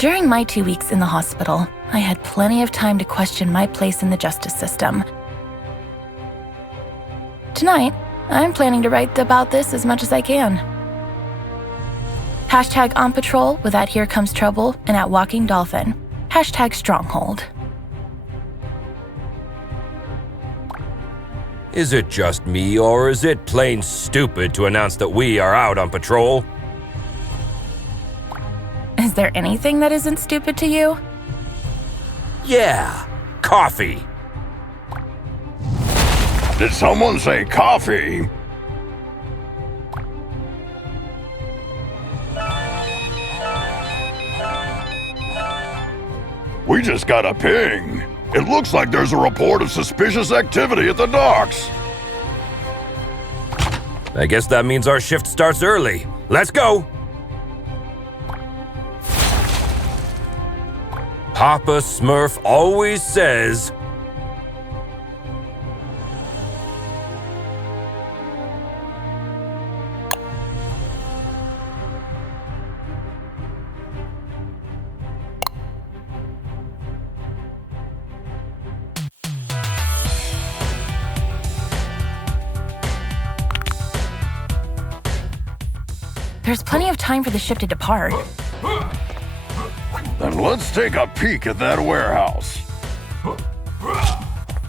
During my 2 weeks in the hospital, I had plenty of time to question my place in the justice system. Tonight, I'm planning to write about this as much as I can. Hashtag on patrol with at Here Comes Trouble and at Walking Dolphin. Hashtag Stronghold. Is it just me, or is it plain stupid to announce that we are out on patrol? Is there anything that isn't stupid to you? Yeah, coffee. Did someone say coffee? We just got a ping. It looks like there's a report of suspicious activity at the docks. I guess that means our shift starts early. Let's go! Papa Smurf always says... There's plenty of time for the ship to depart. Then let's take a peek at that warehouse.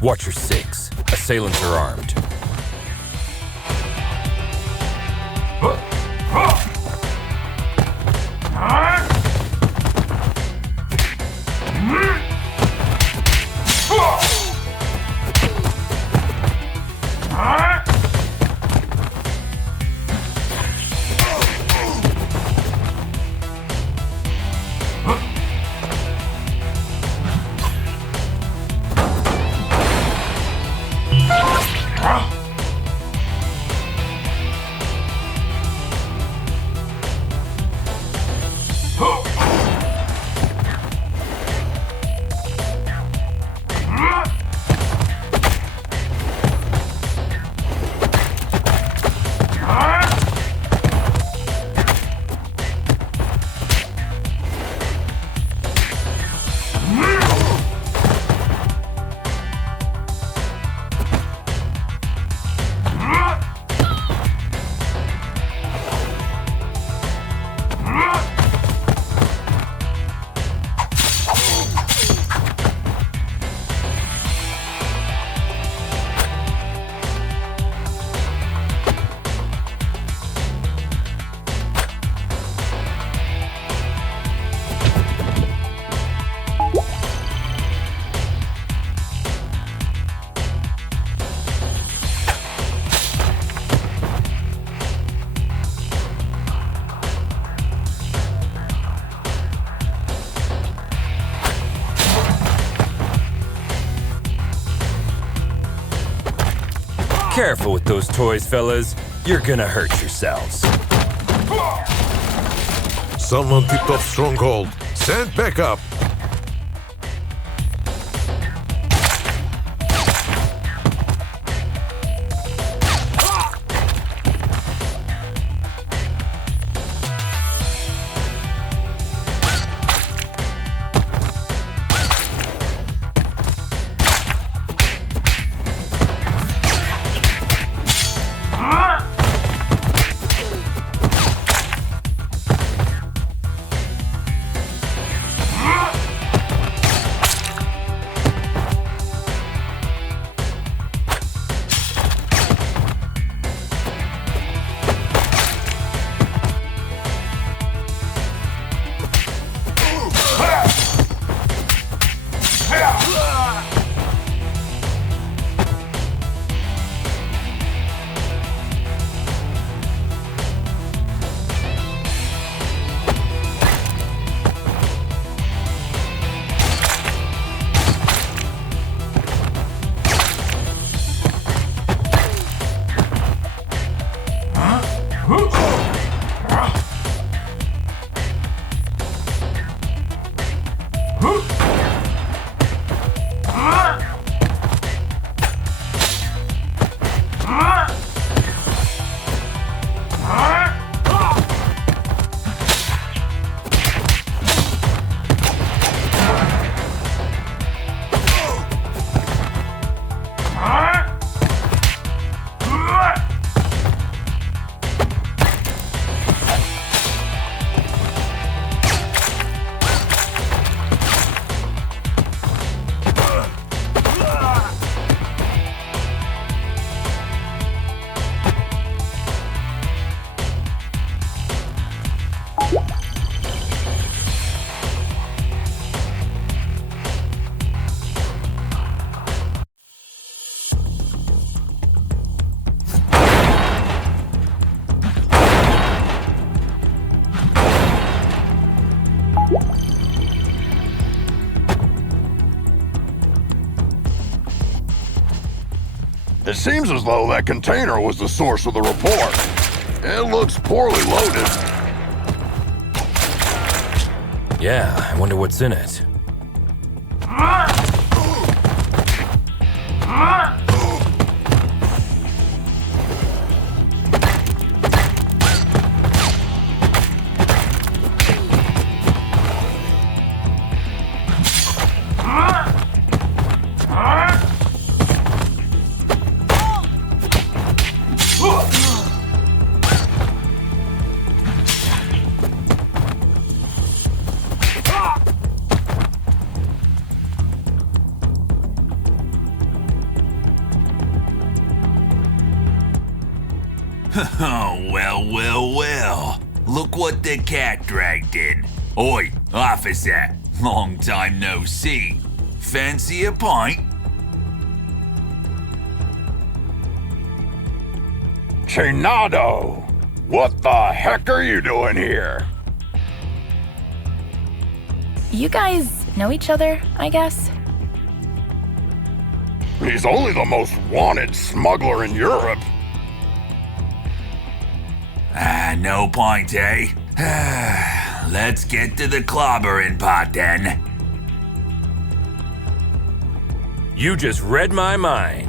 Watch your six. Assailants are armed. Careful with those toys, fellas. You're gonna hurt yourselves. Someone tipped off Stronghold. Send backup. seems as though that container was the source of the report. It looks poorly loaded. Yeah, I wonder what's in it. Oh, well. Look what the cat dragged in. Oi, officer. Long time no see. Fancy a pint? Chinado! What the heck are you doing here? You guys know each other, I guess? He's only the most wanted smuggler in Europe. No point, eh? Let's get to the clobbering pot then. You just read my mind.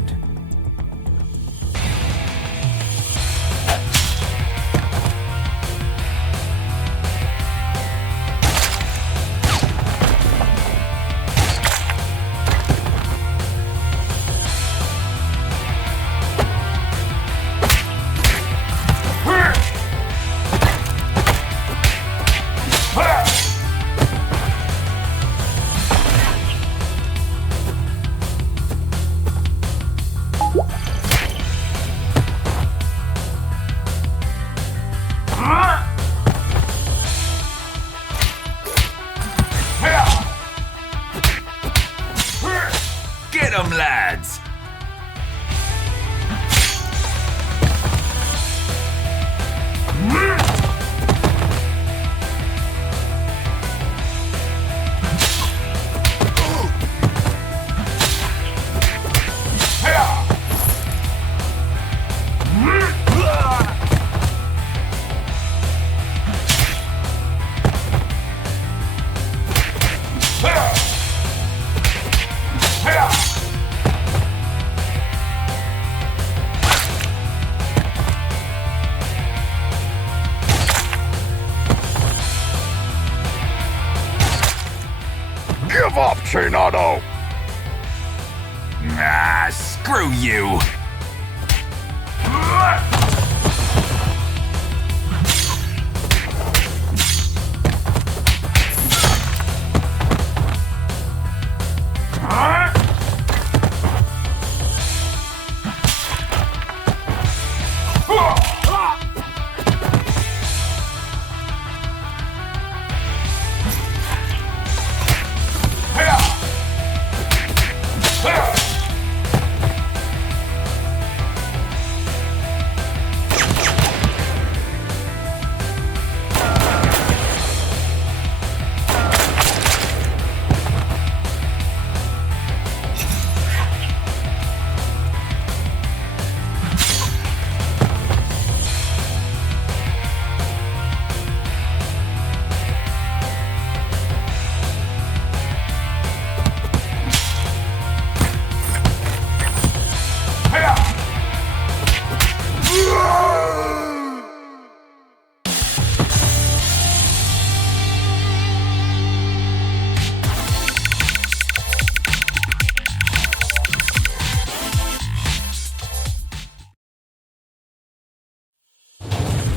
Get 'em, lads! Give up, Chinado! Ah, screw you!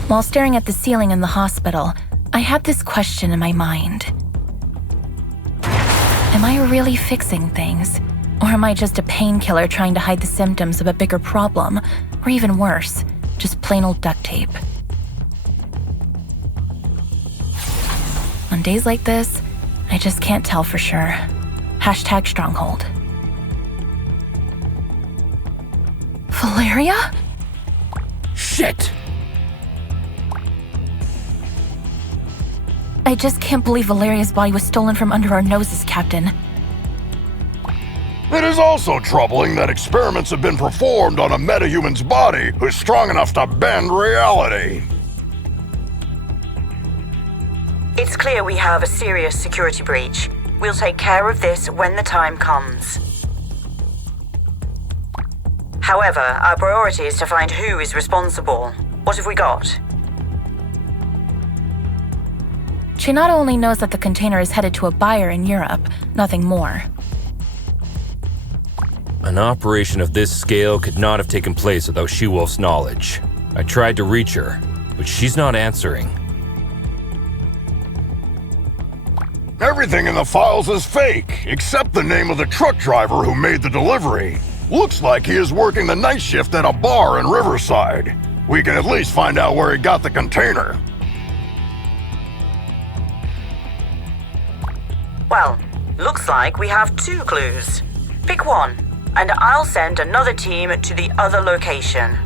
While staring at the ceiling in the hospital, I had this question in my mind. Am I really fixing things? Or am I just a painkiller trying to hide the symptoms of a bigger problem? Or even worse, just plain old duct tape? On days like this, I just can't tell for sure. Hashtag Stronghold. Valeria? Shit! I just can't believe Valeria's body was stolen from under our noses, Captain. It is also troubling that experiments have been performed on a metahuman's body who's strong enough to bend reality. It's clear we have a serious security breach. We'll take care of this when the time comes. However, our priority is to find who is responsible. What have we got? She not only knows that the container is headed to a buyer in Europe, nothing more. An operation of this scale could not have taken place without She-Wolf's knowledge. I tried to reach her, but she's not answering. Everything in the files is fake, except the name of the truck driver who made the delivery. Looks like he is working the night shift at a bar in Riverside. We can at least find out where he got the container. Well, looks like we have 2 clues. Pick one, and I'll send another team to the other location.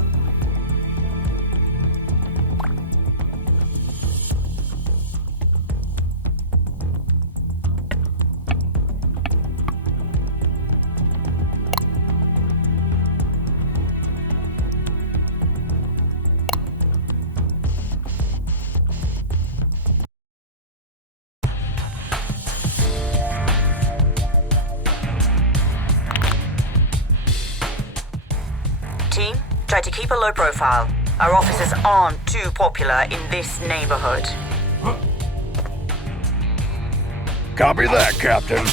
Team, try to keep a low profile. Our officers aren't too popular in this neighborhood. Copy that, Captain.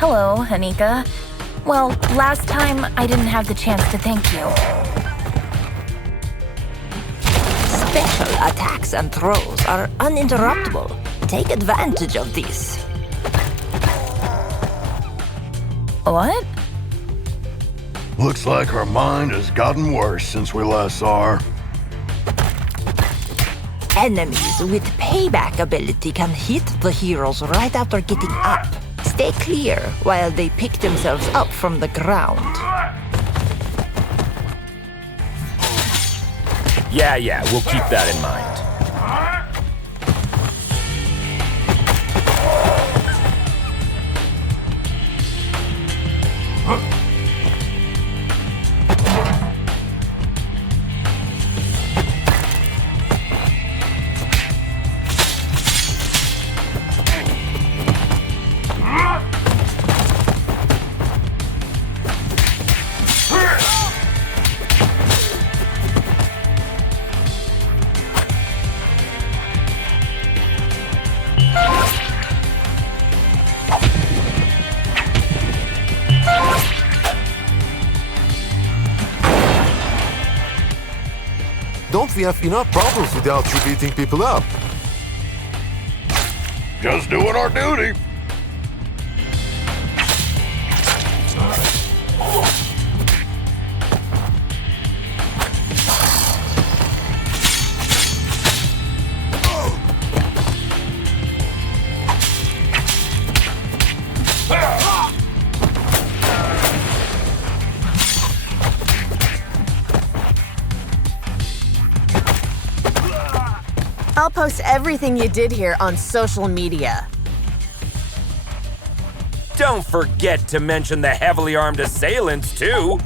Hello, Anika. Well, last time I didn't have the chance to thank you. Special attacks and throws are uninterruptible. Take advantage of these. What? Looks like her mind has gotten worse since we last saw her. Enemies with payback ability can hit the heroes right after getting up. Stay clear while they pick themselves up from the ground. Yeah, we'll keep that in mind. Don't we have enough problems without you beating people up? Just doing our duty. I'll post everything you did here on social media. Don't forget to mention the heavily armed assailants, too.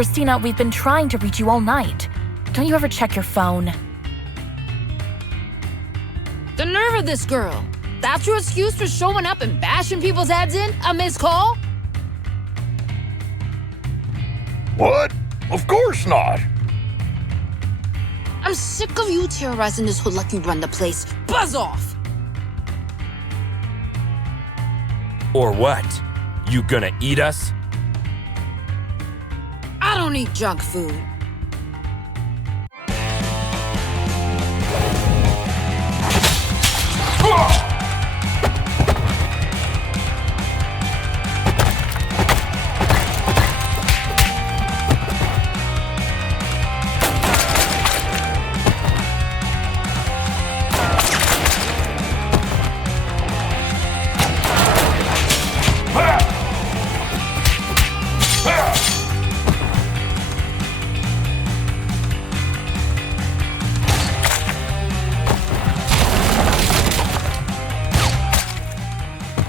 Christina, we've been trying to reach you all night. Don't you ever check your phone? The nerve of this girl. That's your excuse for showing up and bashing people's heads in? A missed call? What? Of course not. I'm sick of you terrorizing this hood like you run the place. Buzz off! Or what? You gonna eat us? I don't eat junk food.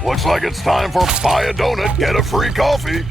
Looks like it's time for buy a donut, get a free coffee.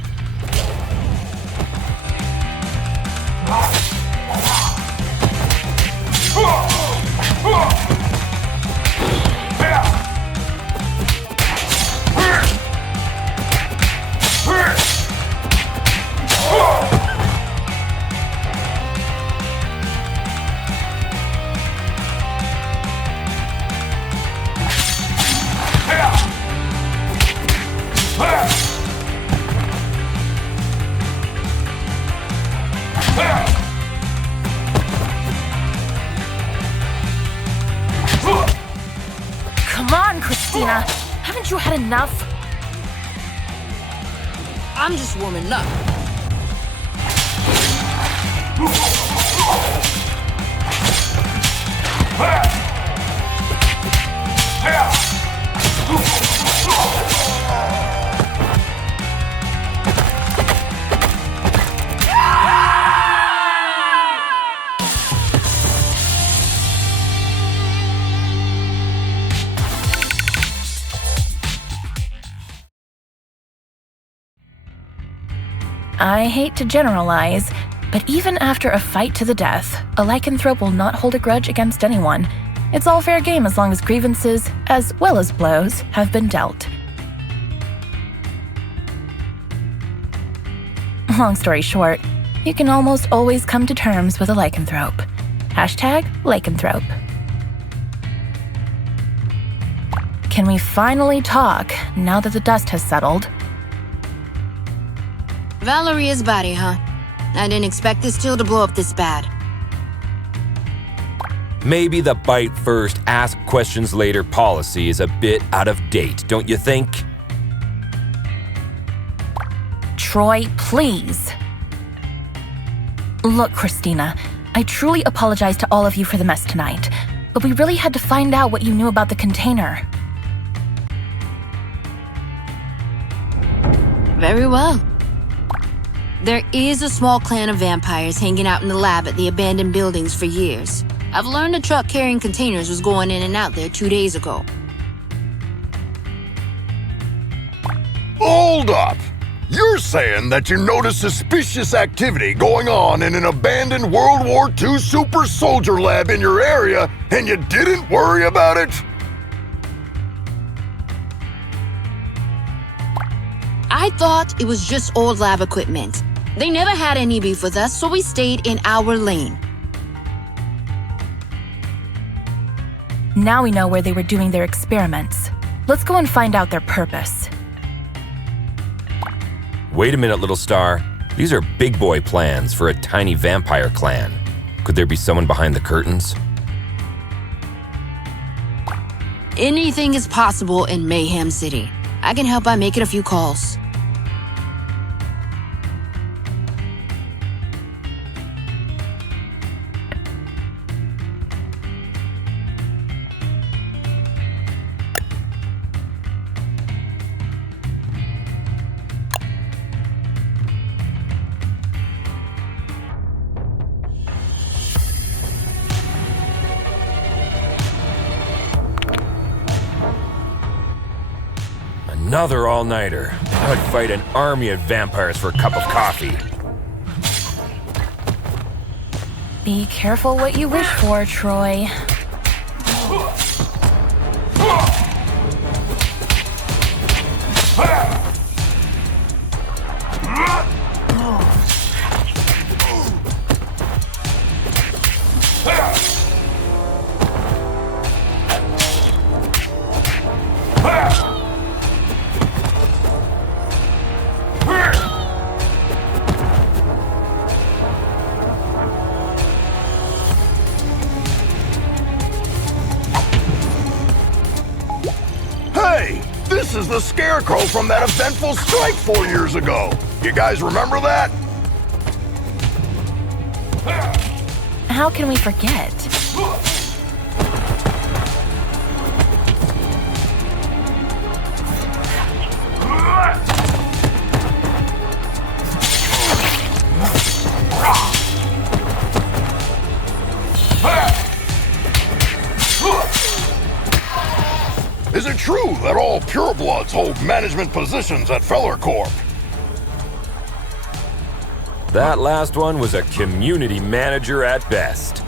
Come on, Christina. Haven't you had enough? I'm just warming up. I hate to generalize, but even after a fight to the death, a lycanthrope will not hold a grudge against anyone. It's all fair game as long as grievances, as well as blows, have been dealt. Long story short, you can almost always come to terms with a lycanthrope. Hashtag lycanthrope. Can we finally talk now that the dust has settled? Valeria's body, huh? I didn't expect this deal to blow up this bad. Maybe the bite first, ask questions later policy is a bit out of date, don't you think? Troy, please. Look, Christina, I truly apologize to all of you for the mess tonight, but we really had to find out what you knew about the container. Very well. There is a small clan of vampires hanging out in the lab at the abandoned buildings for years. I've learned a truck carrying containers was going in and out there 2 days ago. Hold up! You're saying that you noticed suspicious activity going on in an abandoned World War II super soldier lab in your area, and you didn't worry about it? I thought it was just old lab equipment. They never had any beef with us, so we stayed in our lane. Now we know where they were doing their experiments. Let's go and find out their purpose. Wait a minute, little star. These are big boy plans for a tiny vampire clan. Could there be someone behind the curtains? Anything is possible in Mayhem City. I can help by making a few calls. Another all-nighter. I would fight an army of vampires for a cup of coffee. Be careful what you wish for, Troy. This is the Scarecrow from that eventful strike 4 years ago. You guys remember that? How can we forget? Is it true that all purebloods hold management positions at Feller Corp? That last one was a community manager at best.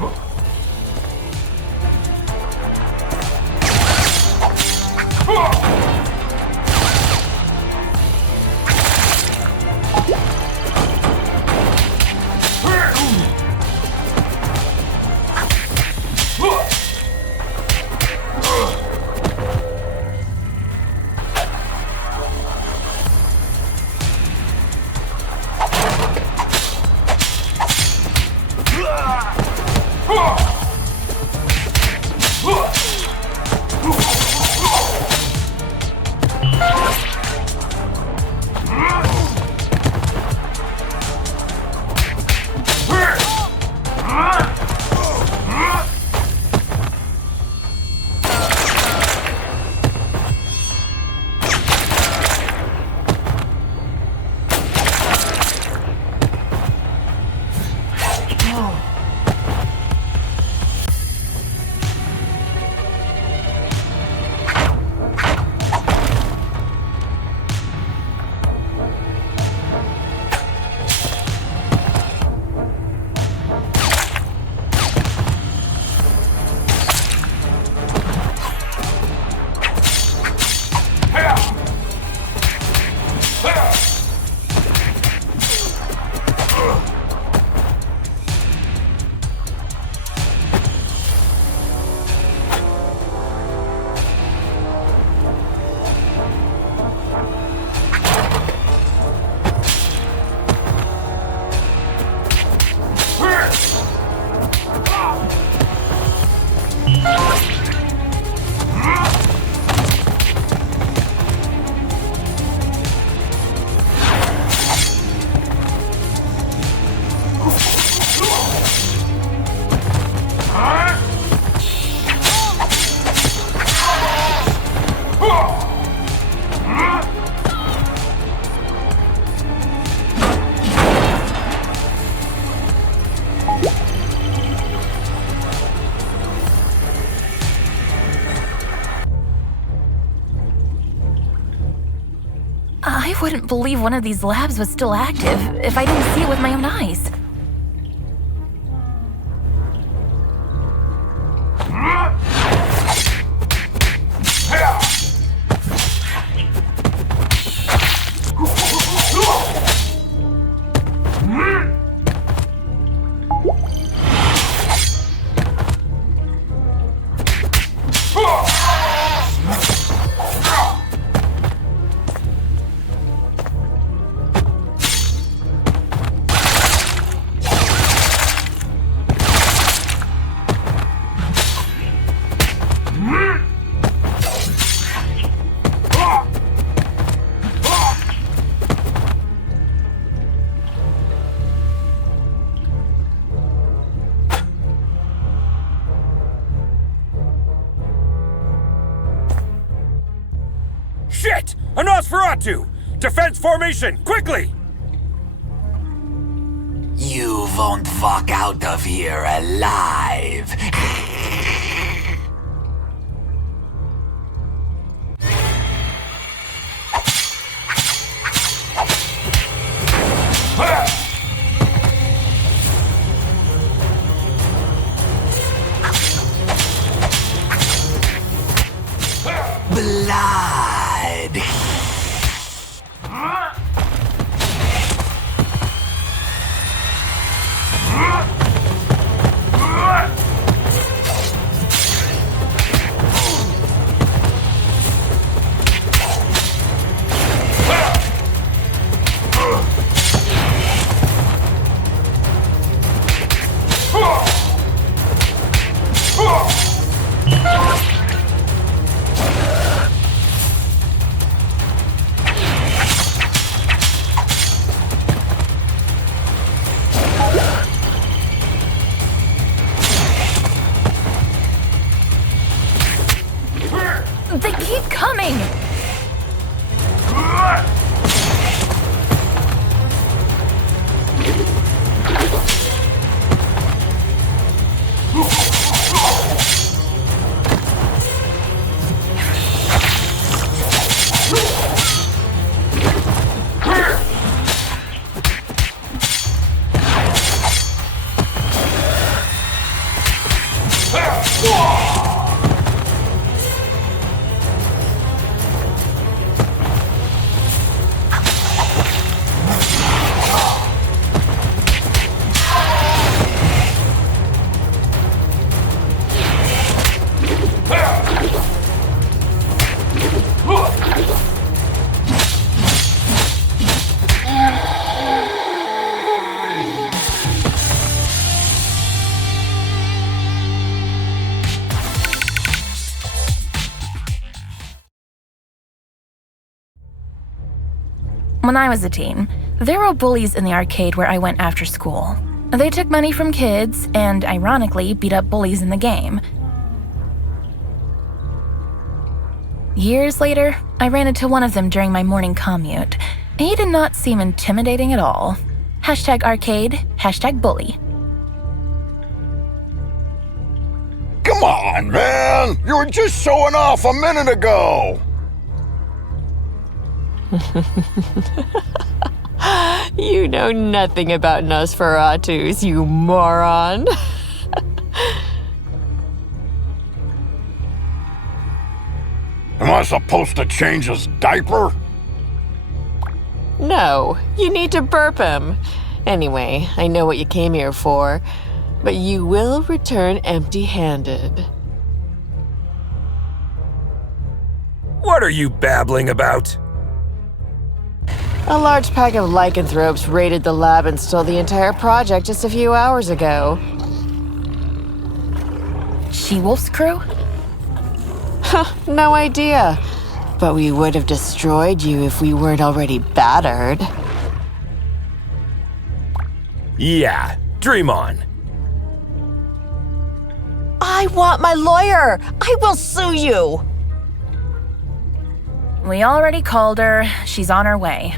I wouldn't believe one of these labs was still active if I didn't see it with my own eyes. Shit! A Nosferatu! Defense formation, quickly! You won't walk out of here alive. When I was a teen, there were bullies in the arcade where I went after school. They took money from kids and, ironically, beat up bullies in the game. Years later, I ran into one of them during my morning commute. He did not seem intimidating at all. #arcade, #bully. Come on, man! You were just showing off a minute ago! You know nothing about Nosferatus, you moron. Am I supposed to change his diaper? No, you need to burp him. Anyway, I know what you came here for, but you will return empty-handed. What are you babbling about? A large pack of lycanthropes raided the lab and stole the entire project just a few hours ago. She-Wolf's crew? No idea. But we would have destroyed you if we weren't already battered. Yeah, dream on. I want my lawyer! I will sue you! We already called her. She's on her way.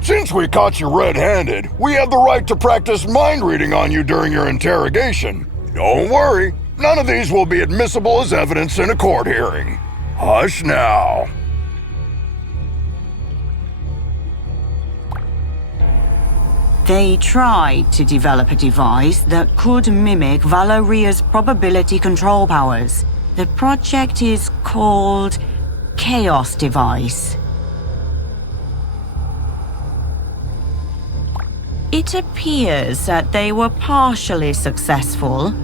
Since we caught you red-handed, we have the right to practice mind reading on you during your interrogation. Don't worry, none of these will be admissible as evidence in a court hearing. Hush now. They tried to develop a device that could mimic Valoria's probability control powers. The project is called Chaos Device. It appears that they were partially successful.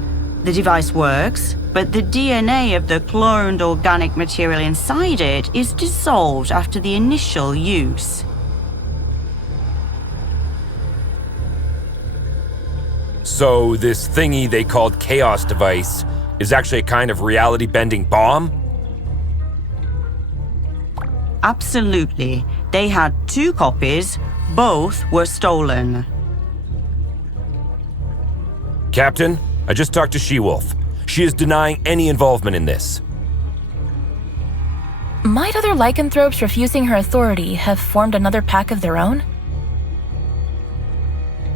The device works, but the DNA of the cloned organic material inside it is dissolved after the initial use. So this thingy they called Chaos Device is actually a kind of reality-bending bomb? Absolutely. They had 2 copies. Both were stolen. Captain, I just talked to She-Wolf. She is denying any involvement in this. Might other lycanthropes refusing her authority have formed another pack of their own?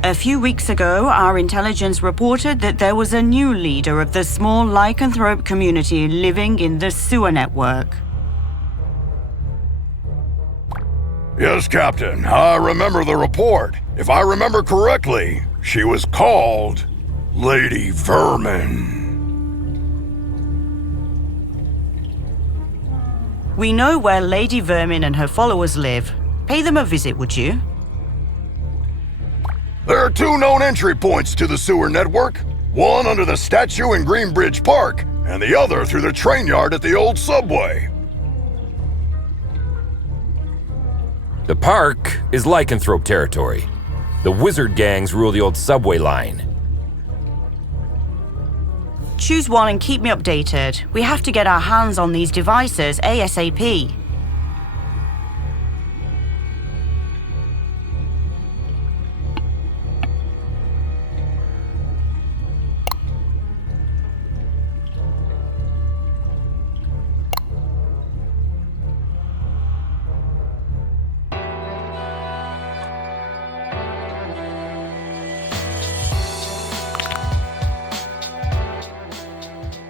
A few weeks ago, our intelligence reported that there was a new leader of the small lycanthrope community living in the sewer network. Yes, Captain, I remember the report. If I remember correctly, she was called Lady Vermin. We know where Lady Vermin and her followers live. Pay them a visit, would you? There are 2 known entry points to the sewer network. One under the statue in Greenbridge Park, and the other through the train yard at the old subway. The park is lycanthrope territory. The wizard gangs rule the old subway line. Choose one and keep me updated. We have to get our hands on these devices ASAP.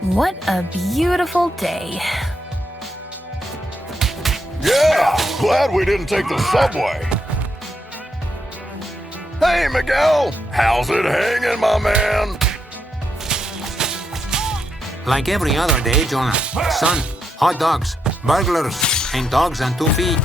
What a beautiful day. Yeah, glad we didn't take the subway. Hey, Miguel, how's it hanging, my man? Like every other day, Jonah. Sun, hot dogs, burglars, and dogs on 2 feet.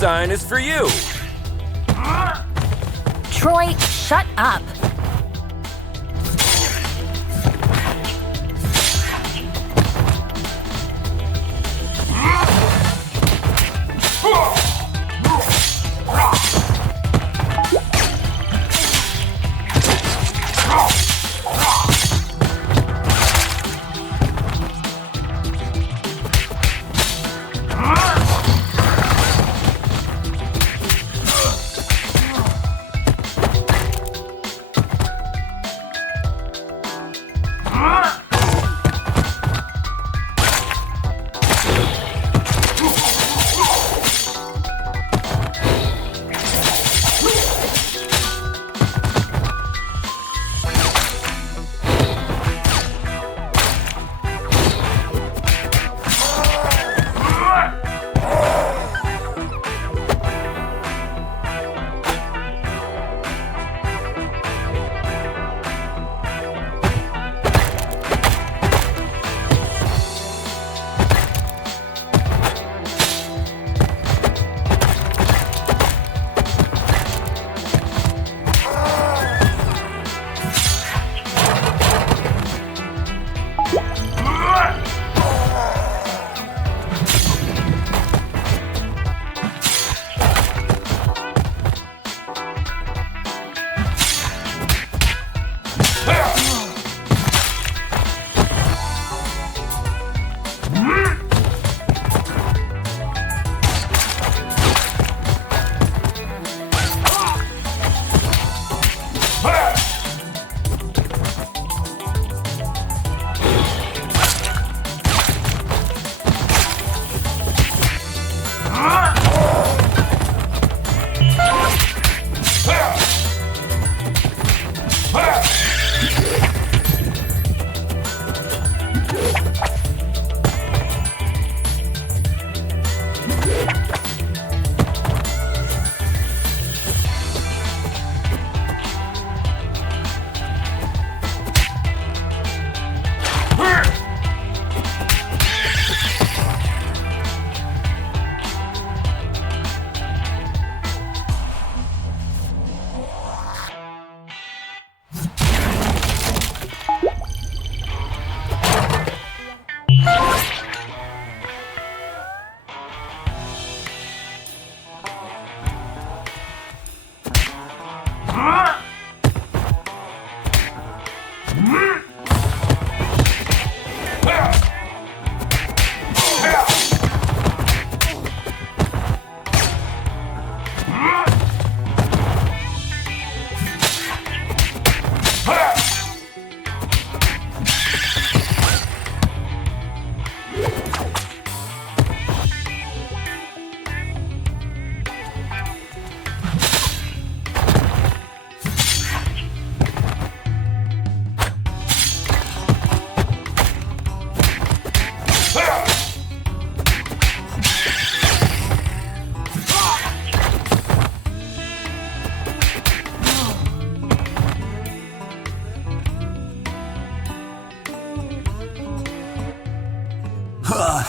sign is for you. Troy, shut up.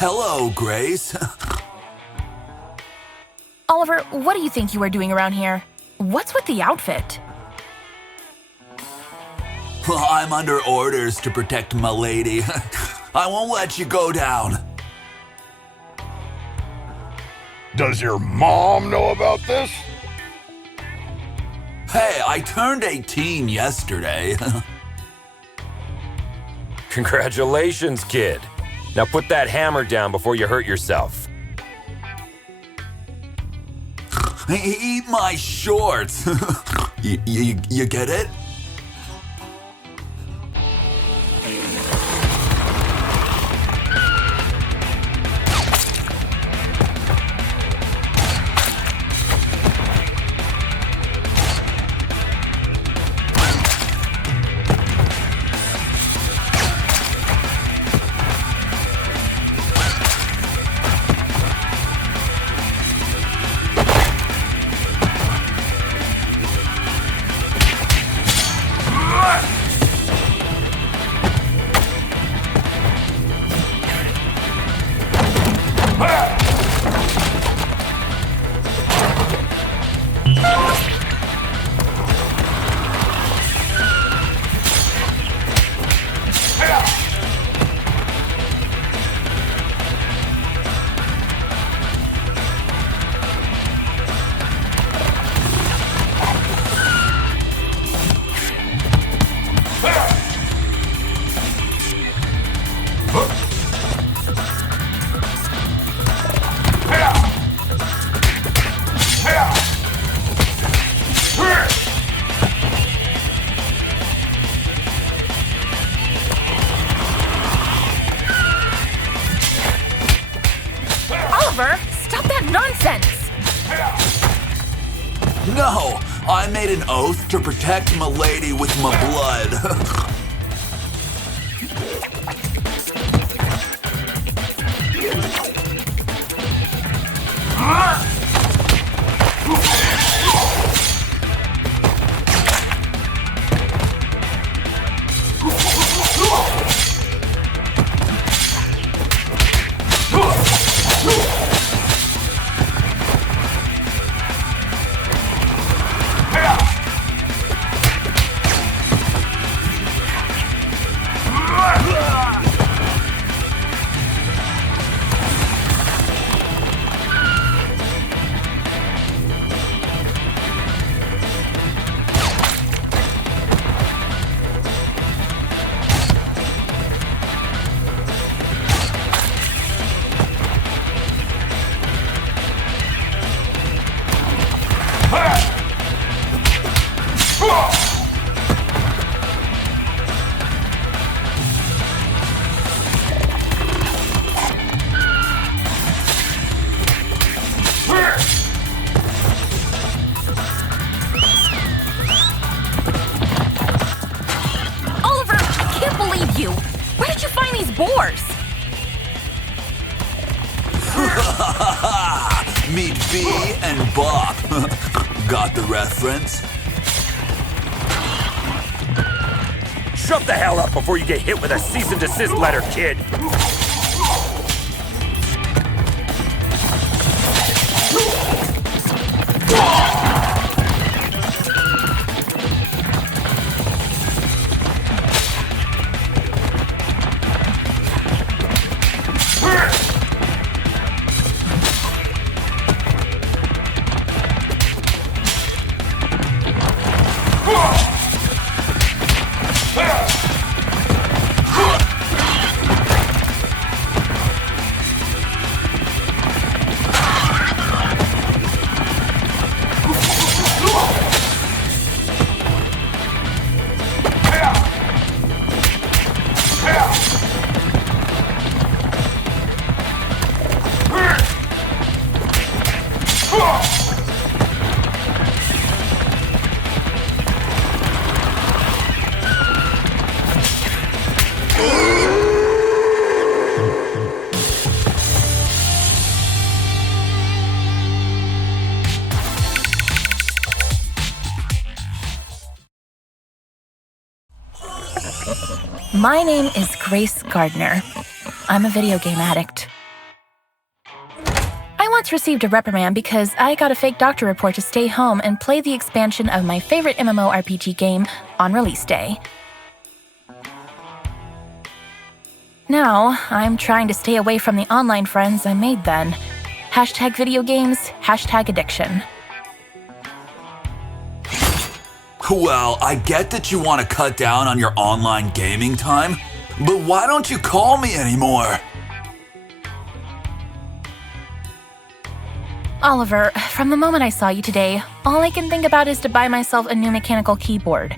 Hello, Grace. Oliver, what do you think you are doing around here? What's with the outfit? I'm under orders to protect my lady. I won't let you go down. Does your mom know about this? Hey, I turned 18 yesterday. Congratulations, kid. Now put that hammer down before you hurt yourself. Eat my shorts. You get it? an oath to protect m'lady with my blood. Meet B and Bob. Got the reference? Shut the hell up before you get hit with a cease and desist letter, kid! My name is Grace Gardner. I'm a video game addict. I once received a reprimand because I got a fake doctor report to stay home and play the expansion of my favorite MMORPG game on release day. Now, I'm trying to stay away from the online friends I made then. Hashtag video games, hashtag addiction. Well, I get that you want to cut down on your online gaming time, but why don't you call me anymore? Oliver, from the moment I saw you today, all I can think about is to buy myself a new mechanical keyboard.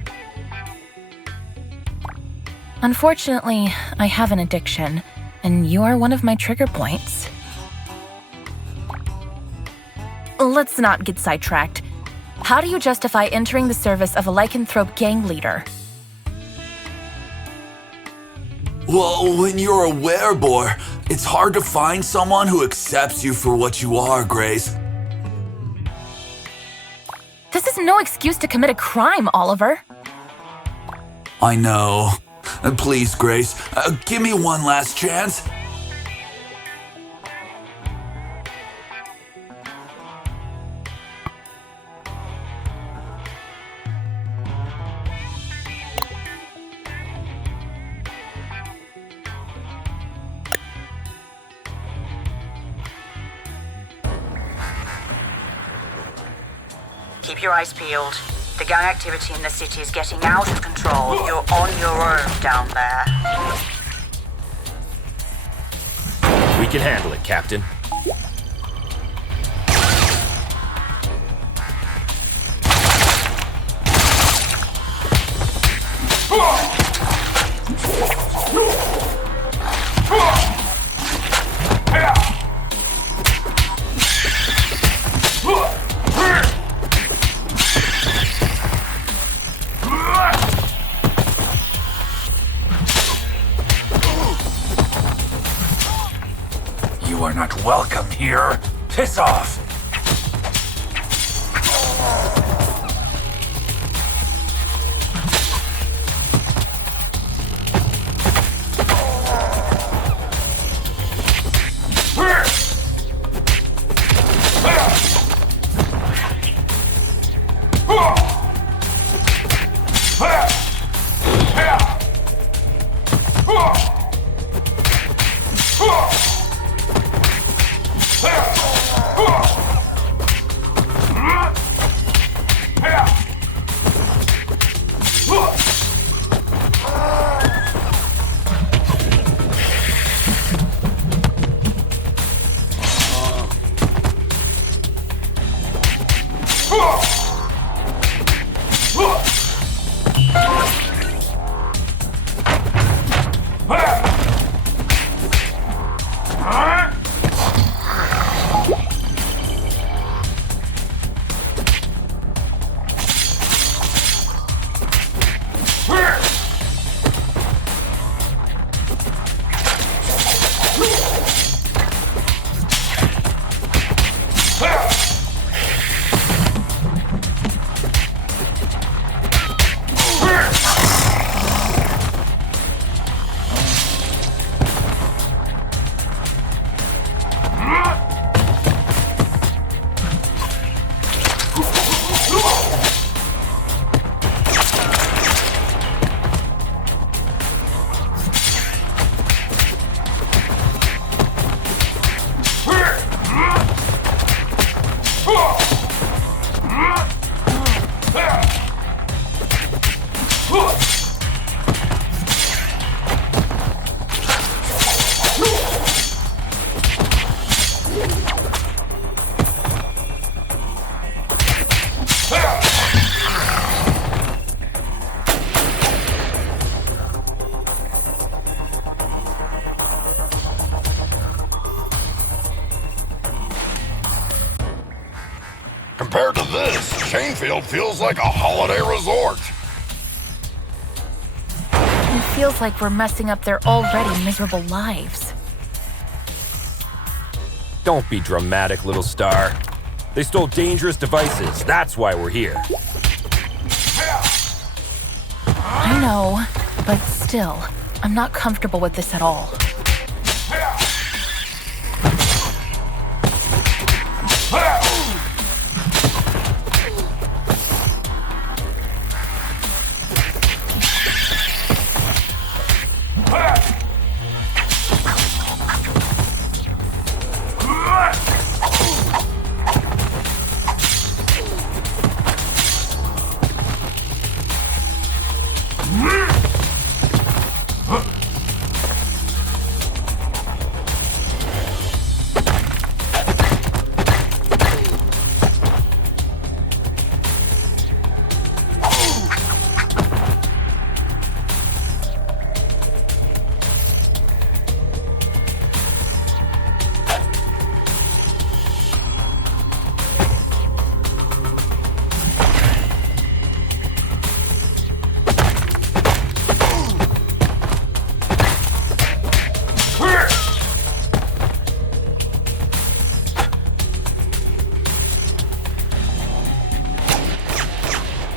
Unfortunately, I have an addiction, and you're one of my trigger points. Let's not get sidetracked. How do you justify entering the service of a lycanthrope gang leader? Well, when you're a werebore, it's hard to find someone who accepts you for what you are, Grace. This is no excuse to commit a crime, Oliver. I know. Please, Grace, give me one last chance. Keep your eyes peeled. The gang activity in the city is getting out of control. You're on your own down there. We can handle it, Captain. You are not welcome here. Piss off. Compared to this, Shanefield feels like a holiday resort. It feels like we're messing up their already miserable lives. Don't be dramatic, little star. They stole dangerous devices. That's why we're here. I know, but still, I'm not comfortable with this at all.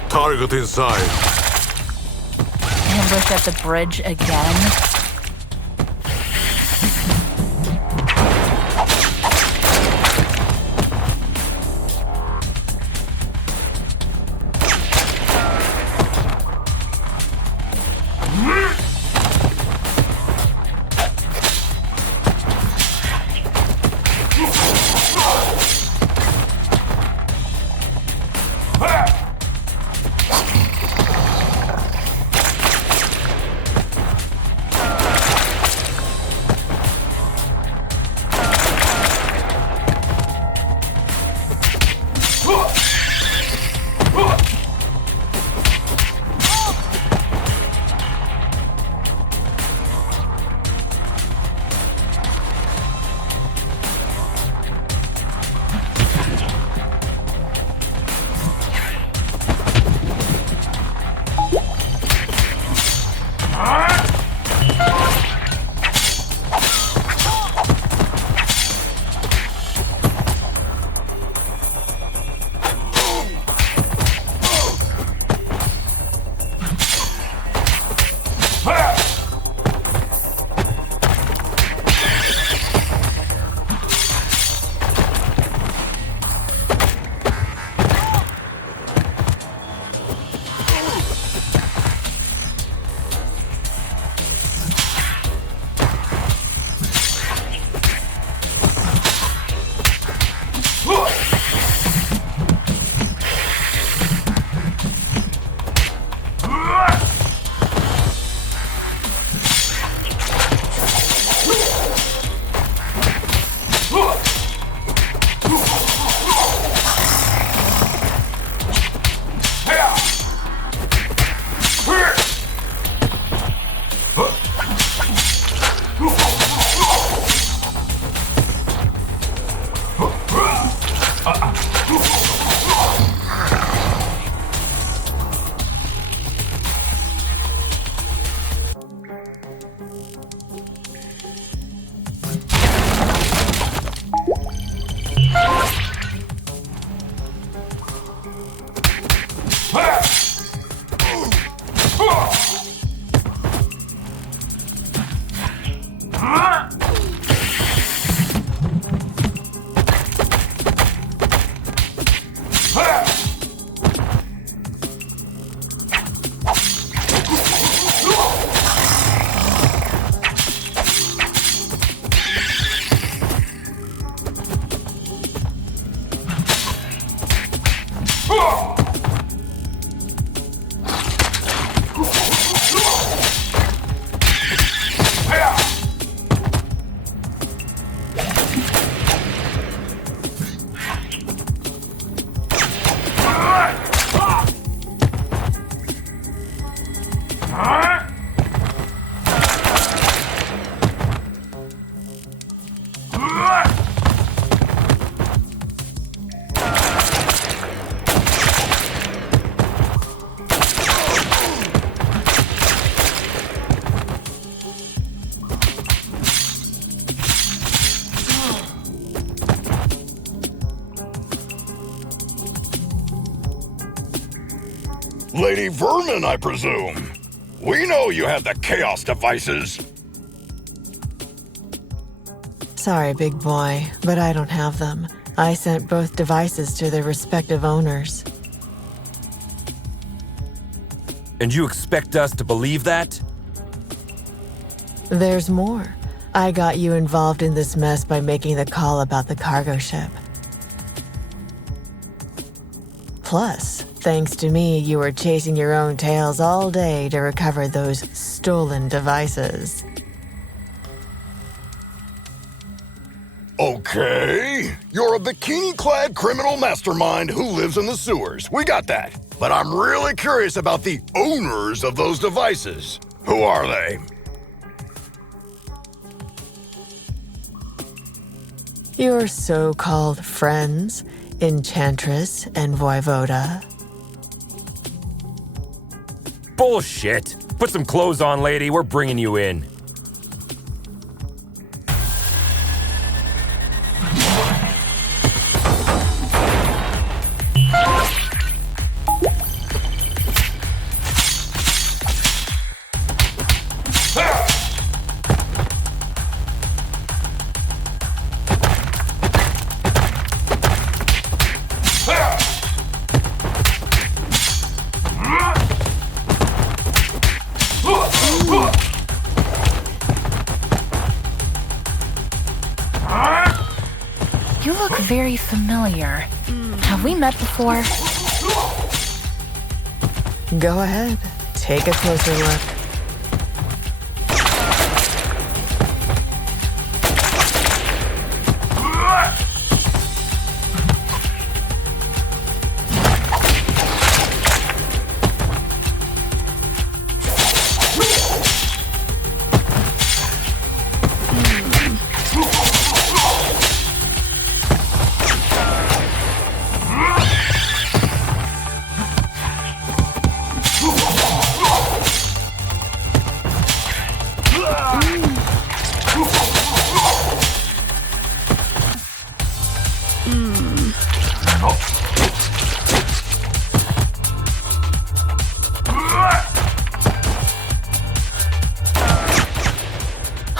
Target inside. Ambush at the bridge again? Lady Vermin, I presume. We know you have the Chaos devices. Sorry, big boy, but I don't have them. I sent both devices to their respective owners. And you expect us to believe that? There's more. I got you involved in this mess by making the call about the cargo ship. Plus, thanks to me, you were chasing your own tails all day to recover those stolen devices. Okay, you're a bikini-clad criminal mastermind who lives in the sewers. We got that. But I'm really curious about the owners of those devices. Who are they? Your so-called friends, Enchantress and Voivoda. Bullshit! Put some clothes on, lady. We're bringing you in. You look very familiar. Have we met before? Go ahead, take a closer look.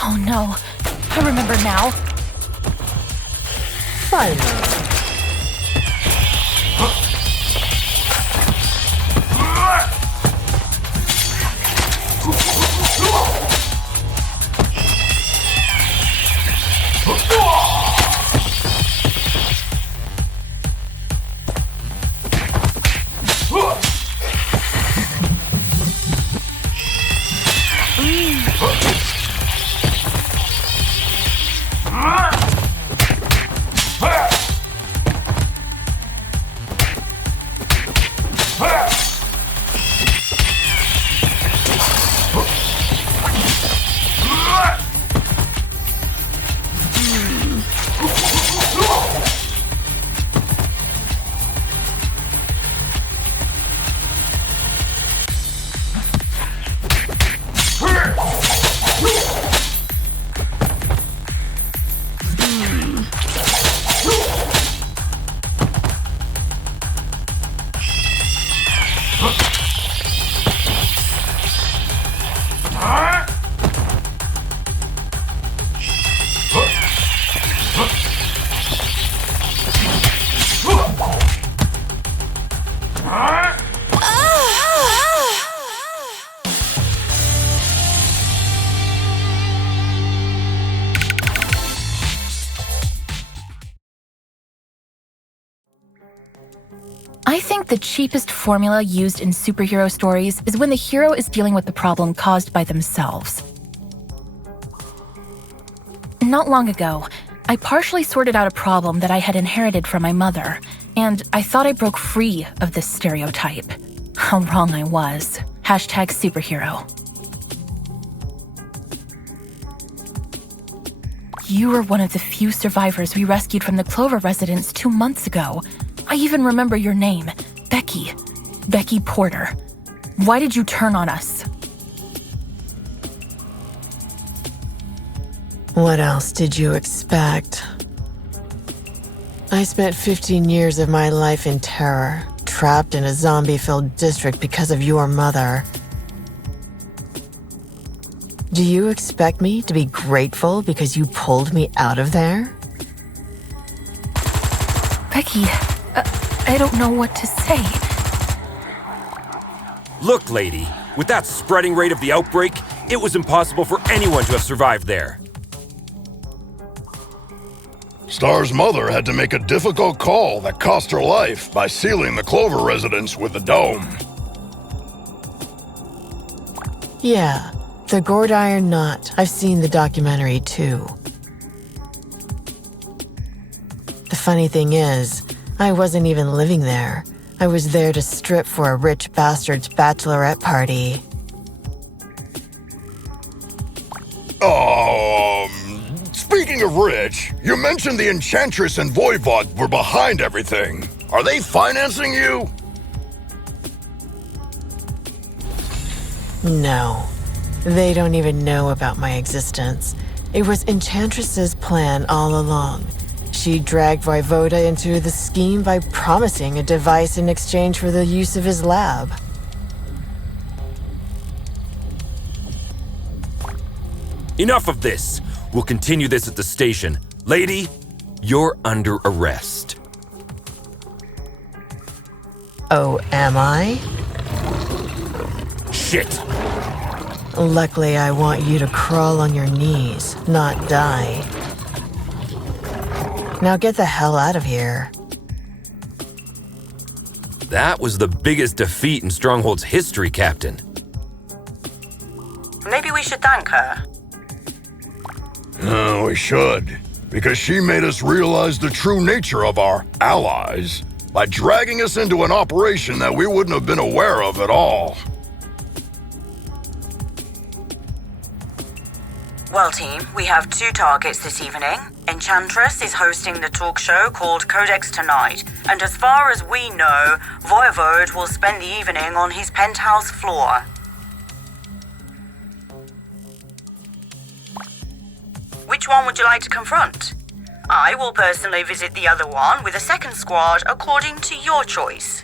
Oh no, I remember now. Finally. I think the cheapest formula used in superhero stories is when the hero is dealing with the problem caused by themselves. Not long ago, I partially sorted out a problem that I had inherited from my mother, and I thought I broke free of this stereotype. How wrong I was. #superhero. You were one of the few survivors we rescued from the Clover residence 2 months ago. I even remember your name, Becky. Becky Porter. Why did you turn on us? What else did you expect? I spent 15 years of my life in terror, trapped in a zombie-filled district because of your mother. Do you expect me to be grateful because you pulled me out of there? Becky, I don't know what to say. Look, lady, with that spreading rate of the outbreak, it was impossible for anyone to have survived there. Star's mother had to make a difficult call that cost her life by sealing the Clover residence with a dome. Yeah, the gourd iron knot. I've seen the documentary too. The funny thing is, I wasn't even living there. I was there to strip for a rich bastard's bachelorette party. Speaking of rich, you mentioned the Enchantress and Voivod were behind everything. Are they financing you? No, they don't even know about my existence. It was Enchantress's plan all along. She dragged Voivoda into the scheme by promising a device in exchange for the use of his lab. Enough of this. We'll continue this at the station. Lady, you're under arrest. Oh, am I? Shit! Luckily, I want you to crawl on your knees, not die. Now get the hell out of here. That was the biggest defeat in Stronghold's history, Captain. Maybe we should thank her. We should, because she made us realize the true nature of our allies by dragging us into an operation that we wouldn't have been aware of at all. Well, team, we have 2 targets this evening. Enchantress is hosting the talk show called Codex Tonight, and as far as we know, Voivod will spend the evening on his penthouse floor. Which one would you like to confront? I will personally visit the other one with a second squad according to your choice.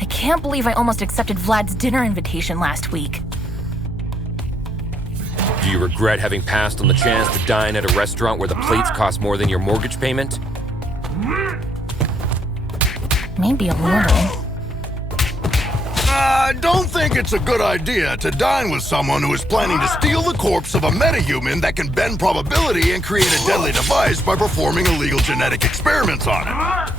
I can't believe I almost accepted Vlad's dinner invitation last week. Do you regret having passed on the chance to dine at a restaurant where the plates cost more than your mortgage payment? Maybe a little. I don't think it's a good idea to dine with someone who is planning to steal the corpse of a metahuman that can bend probability and create a deadly device by performing illegal genetic experiments on it.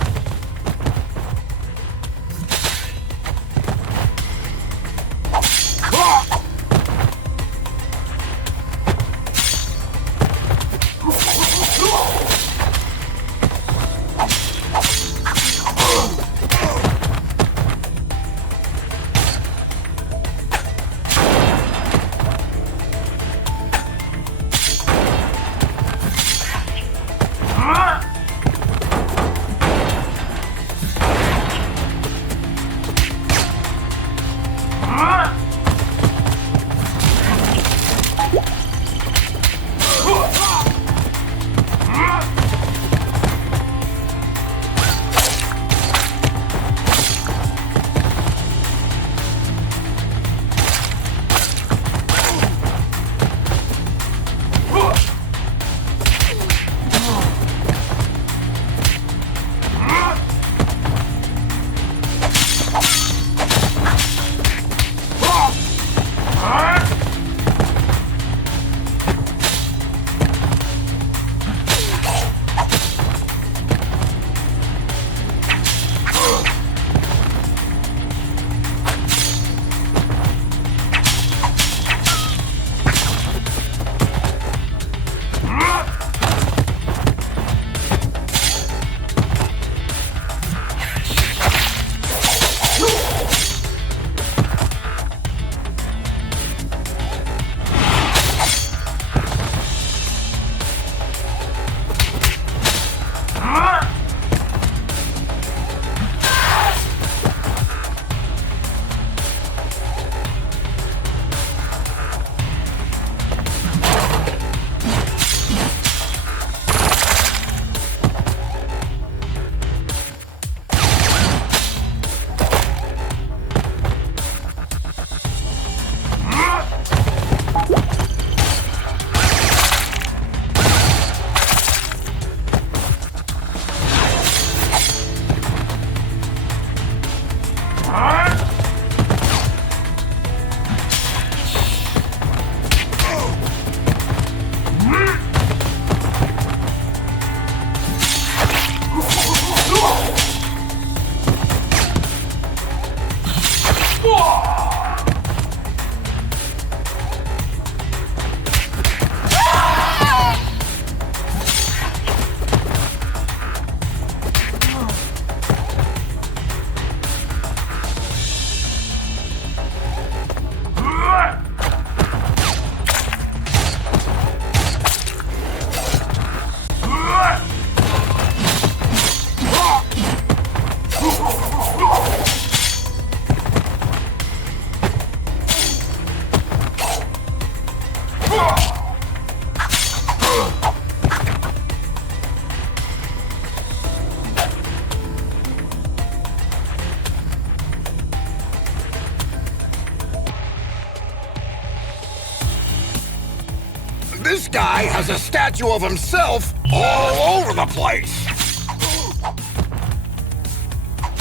This guy has a statue of himself all over the place.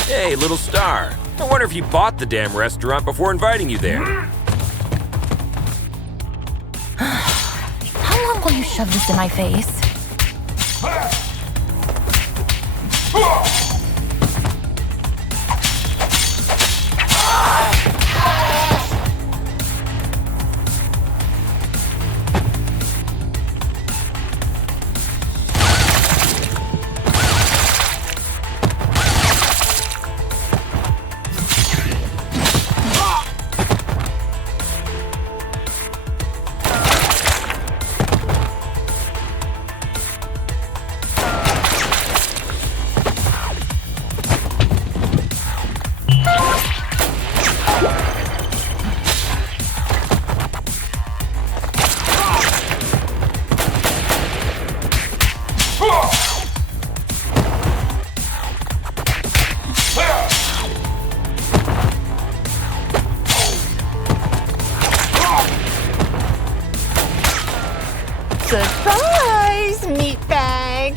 Hey, little star. I wonder if you bought the damn restaurant before inviting you there. How long will you shove this in my face? Surprise, meatbag!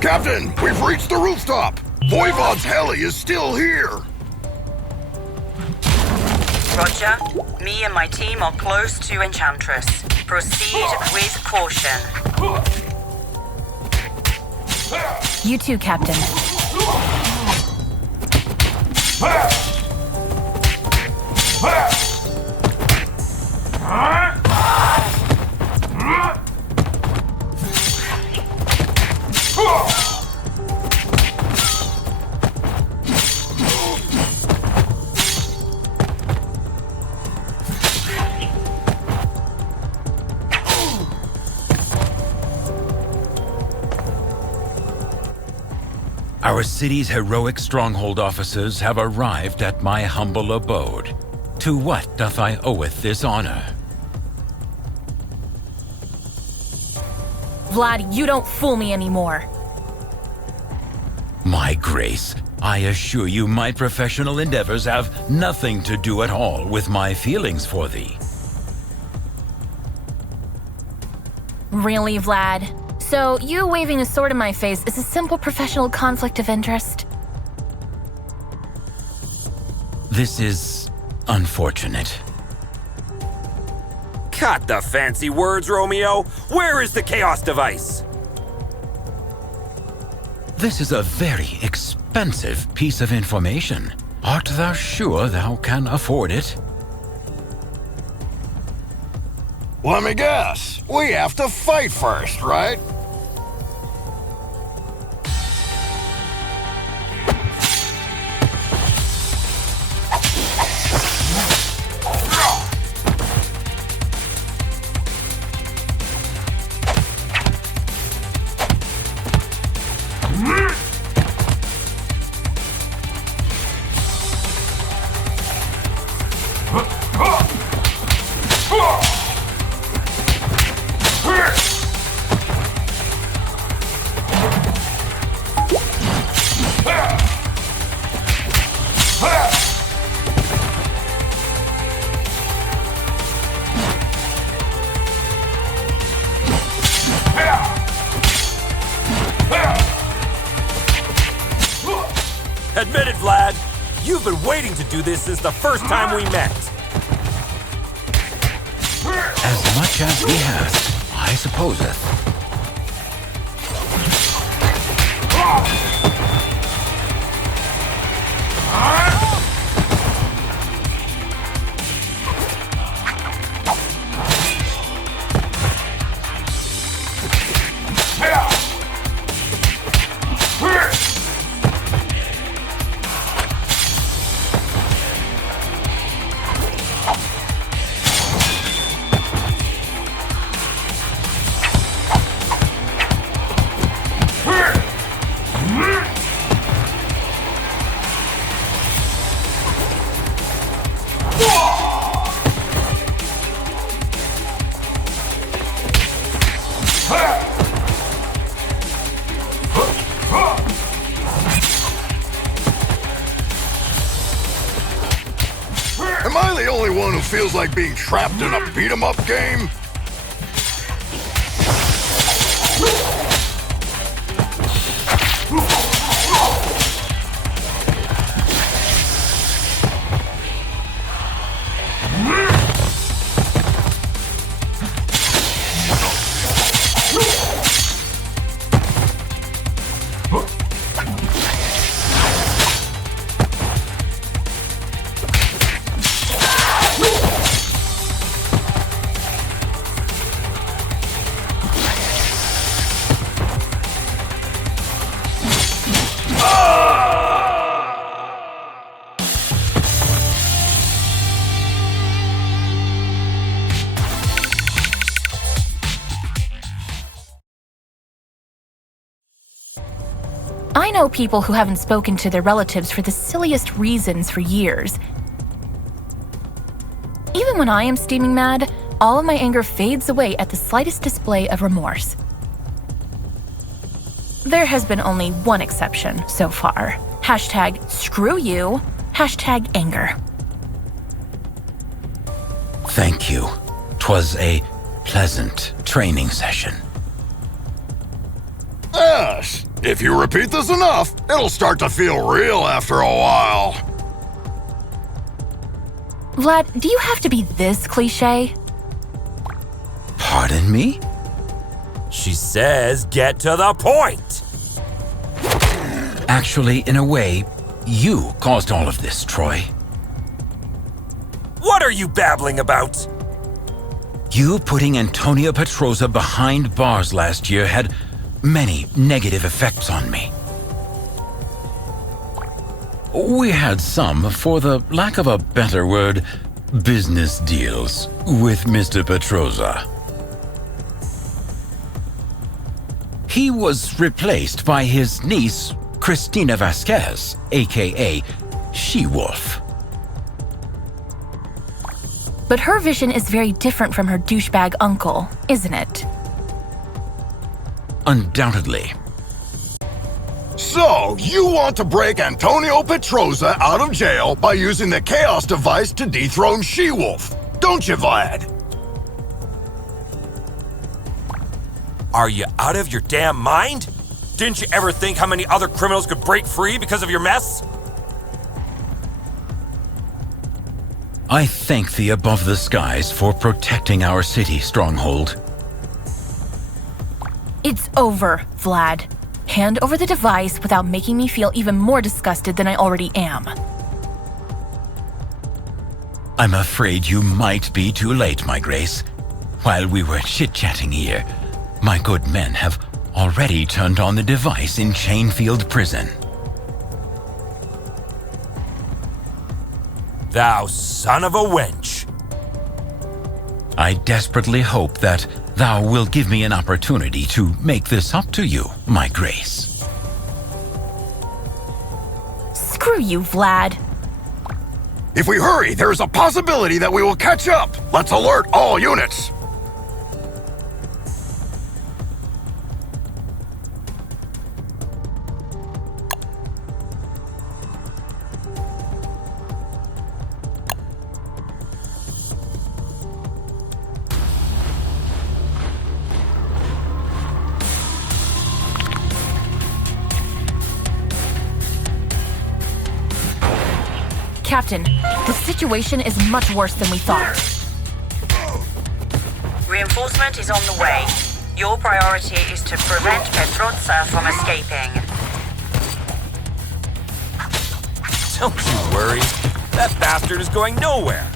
Captain, we've reached the rooftop. Voivod's heli is still here. Roger. Me and my team are close to Enchantress. Proceed with caution. You too, Captain. Our city's heroic Stronghold officers have arrived at my humble abode. To what doth I oweth this honor? Vlad, you don't fool me anymore. My grace, I assure you my professional endeavors have nothing to do at all with my feelings for thee. Really, Vlad? So, you waving a sword in my face is a simple professional conflict of interest? This is unfortunate. Cut the fancy words, Romeo. Where is the Chaos device? This is a very expensive piece of information. Art thou sure thou can afford it? Let me guess. We have to fight first, right? Admit it, Vlad. You've been waiting to do this since the first time we met. As much as he hath, I supposeth. Am I the only one who feels like being trapped in a beat-em-up game? I know people who haven't spoken to their relatives for the silliest reasons for years. Even when I am steaming mad, all of my anger fades away at the slightest display of remorse. There has been only one exception so far. Hashtag screw you, hashtag anger. Thank you. 'Twas a pleasant training session. Yes. If you repeat this enough, it'll start to feel real after a while. Vlad, do you have to be this cliche? Pardon me? She says get to the point. Actually, in a way, you caused all of this, Troy. What are you babbling about? You putting Antonia Petroza behind bars last year had many negative effects on me. We had some, for the lack of a better word, business deals with Mr. Petroza. He was replaced by his niece, Cristina Vasquez, aka She-Wolf. But her vision is very different from her douchebag uncle, isn't it? Undoubtedly. So, you want to break Antonio Petroza out of jail by using the Chaos device to dethrone She-Wolf, don't you, Vlad? Are you out of your damn mind? Didn't you ever think how many other criminals could break free because of your mess? I thank thee above the skies for protecting our city, Stronghold. It's over, Vlad. Hand over the device without making me feel even more disgusted than I already am. I'm afraid you might be too late, my grace. While we were chit-chatting here, my good men have already turned on the device in Chainfield Prison. Thou son of a wench! I desperately hope that thou will give me an opportunity to make this up to you, my grace. Screw you, Vlad. If we hurry, there is a possibility that we will catch up. Let's alert all units. Captain, the situation is much worse than we thought. Reinforcement is on the way. Your priority is to prevent Petrozza from escaping. Don't you worry. That bastard is going nowhere.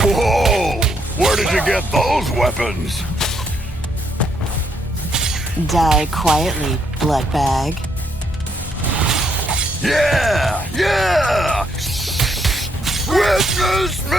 Whoa! Where did you get those weapons? Die quietly, bloodbag. Yeah! Yeah! Witness me!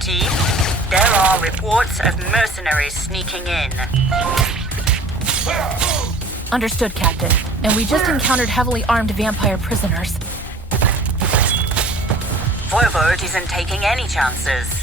Team, there are reports of mercenaries sneaking in. Understood, Captain. And we just encountered heavily armed vampire prisoners. Voivode isn't taking any chances.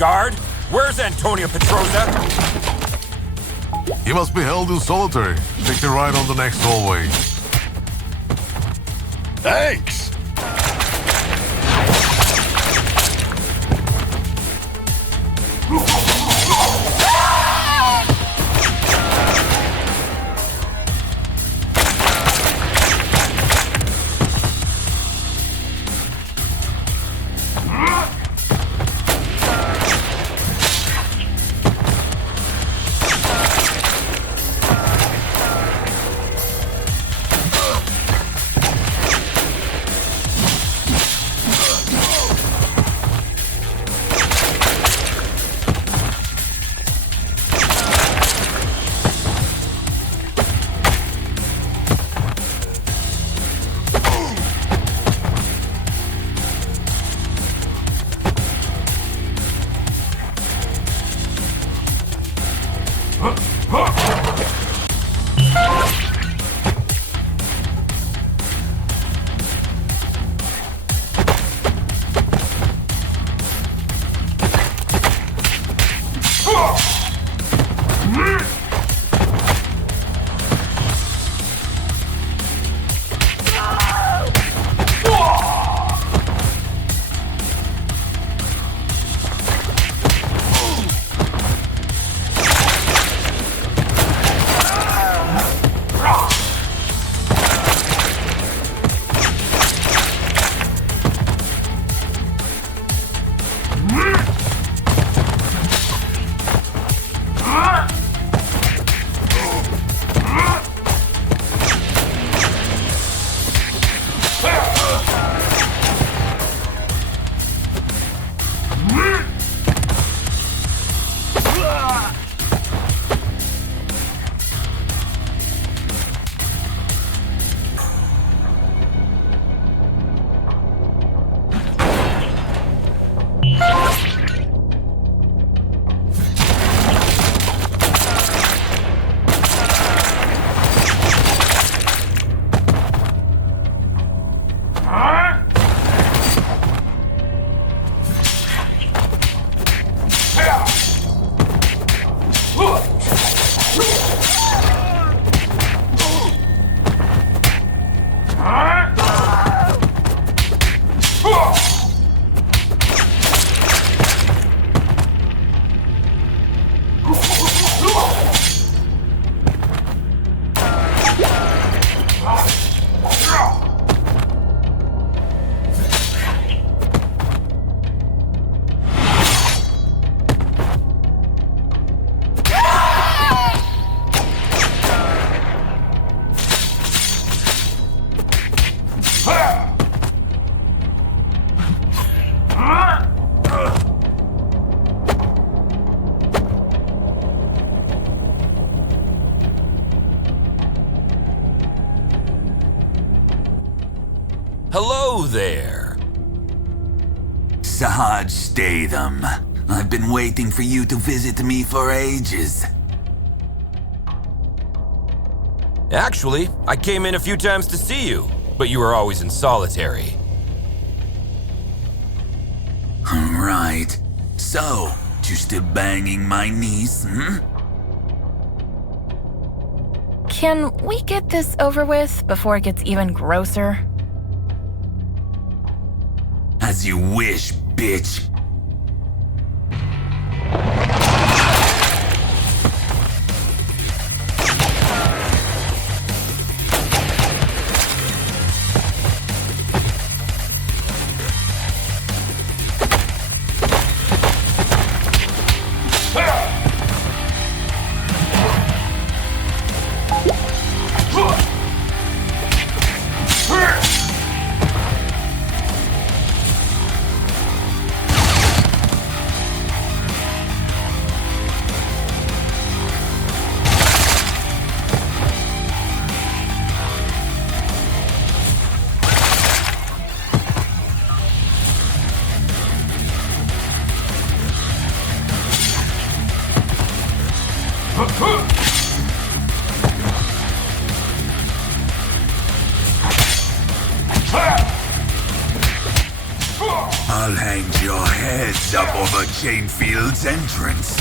Guard, where's Antonio Petroza? He must be held in solitary. Take the ride on the next hallway. Thanks! Hello there. Sahaj Statham. I've been waiting for you to visit me for ages. Actually, I came in a few times to see you, but you were always in solitary. Right. So, you still banging my niece, Can we get this over with before it gets even grosser? As you wish, bitch. I'll hang your heads up over Chainfield's entrance.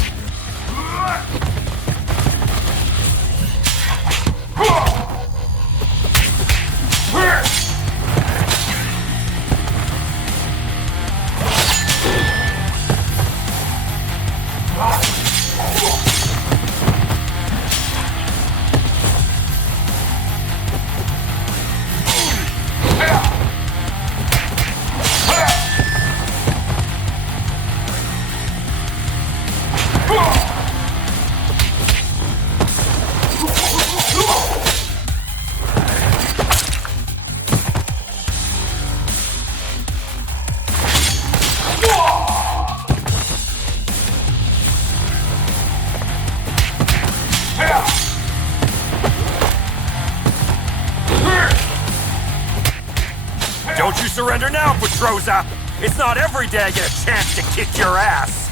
Don't you surrender now, Petroza! It's not every day I get a chance to kick your ass!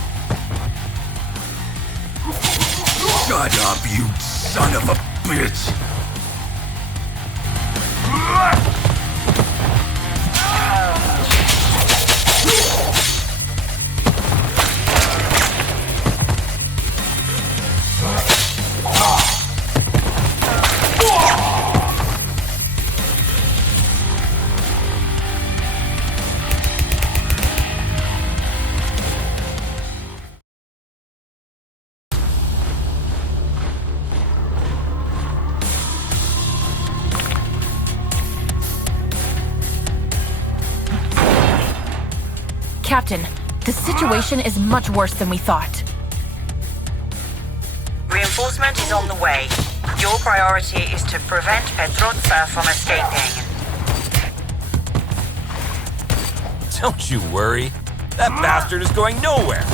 Shut up, you son of a bitch! Captain, the situation is much worse than we thought. Reinforcement is on the way. Your priority is to prevent Petroza from escaping. Don't you worry. That bastard is going nowhere.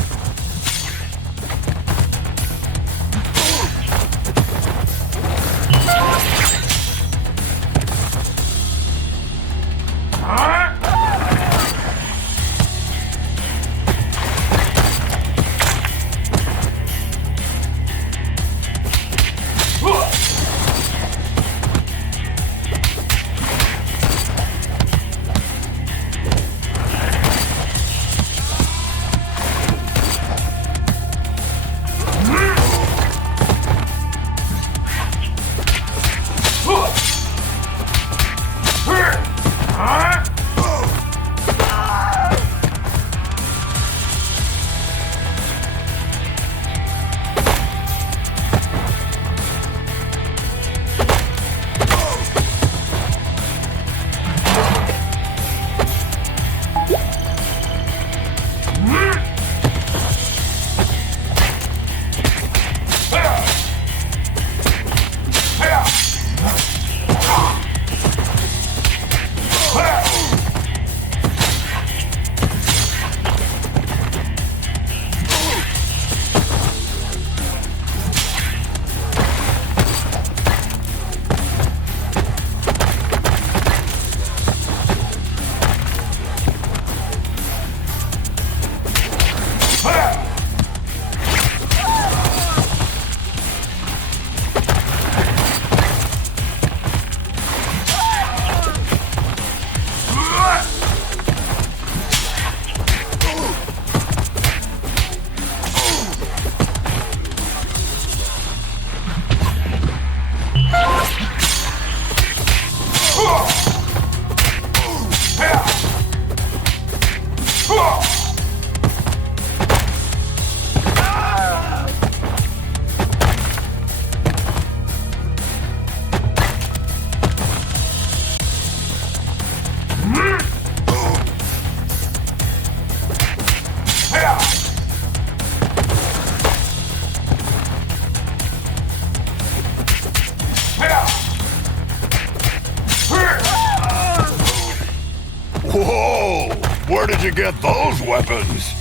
Whoa! Where did you get those weapons?